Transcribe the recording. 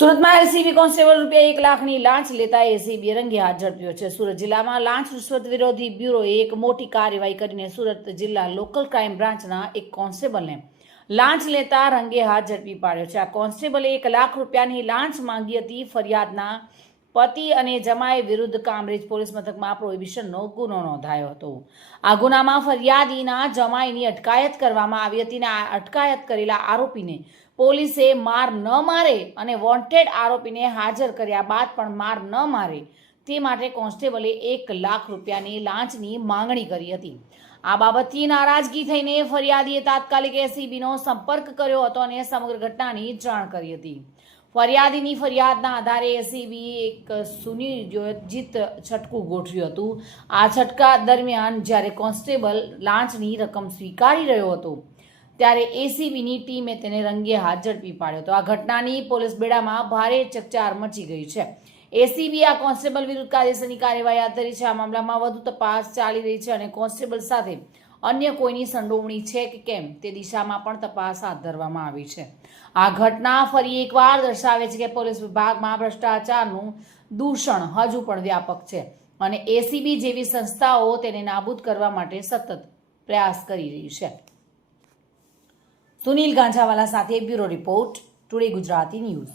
સુરતમાં ACB constable રૂપિયા 1 લાખની લાંચ લેતા એસીબીએ રંગે હાથ ઝડપ્યો છે। સુરત જિલ્લામાં લાંચ રૂશ્વત વિરોધી બ્યુરોએ એક મોટી કાર્યવાહી કરીને સુરત જિલ્લા લોકલ ક્રાઇમ બ્રાન્ચના એક કોન્સ્ટેબલને લાંચ લેતા રંગે હાથ ઝડપી પાડ્યો છે। આ કોન્સ્ટેબલે 1 લાખ રૂપિયાની લાંચ માંગી હતી। ફરિયાદના પતિ અને જમાઈ વિરુદ્ધ કામરેજ પોલીસ મથકમાં પ્રોહિબિશનનો ગુનો નોંધાયો હતો। આ ગુનામાં ફરિયાદીના જમાઈની અટકાયત કરવામાં આવી હતી અને આ અટકાયત કરેલા આરોપીને પોલીસે માર ન મારે અને વોન્ટેડ આરોપીને હાજર કર્યા બાદ પણ માર ન મારે તે માટે કોન્સ્ટેબલે 1 લાખ રૂપિયાની લાંચની માંગણી કરી હતી। આ બાબતથી નારાજગી થઈને ફરિયાદીએ તાત્કાલિક એસીબીનો સંપર્ક કર્યો હતો અને સમગ્ર ઘટનાની જાણ કરી હતી। ફરિયાદીની ફરિયાદના આધારે એસીબીએ એક સુનિયોજિત છટકું ગોઠવ્યું હતું। આ છટકા દરમિયાન જ્યારે કોન્સ્ટેબલ લાંચની રકમ સ્વીકારી રહ્યો હતો ત્યારે એસીબીની ટીમે તેને રંગે હાથ ઝડપી પાડ્યો હતો। આ ઘટનાની પોલીસ બેડામાં ભારે ચકચાર મચી ગઈ છે। એસીબી આ કોન્સ્ટેબલ વિરુદ્ધ કાયદેસરની કાર્યવાહી હાથ ધરી છે। આ મામલામાં વધુ તપાસ ચાલી રહી છે અને કોન્સ્ટેબલ સાથે અન્ય કોઈની સંડોવણી છે કે કેમ તે દિશામાં પણ તપાસ હાથ ધરવામાં આવી છે। આ ઘટના ફરી એકવાર દર્શાવે છે કે પોલીસ વિભાગમાં ભ્રષ્ટાચારનું દૂષણ હજુ પણ વ્યાપક છે અને એસીબી જેવી સંસ્થાઓ તેને નાબૂદ કરવા માટે સતત પ્રયાસ કરી રહી છે। સુનિલ ગાંજાવાલા સાથે bureau report, today Gujarati news.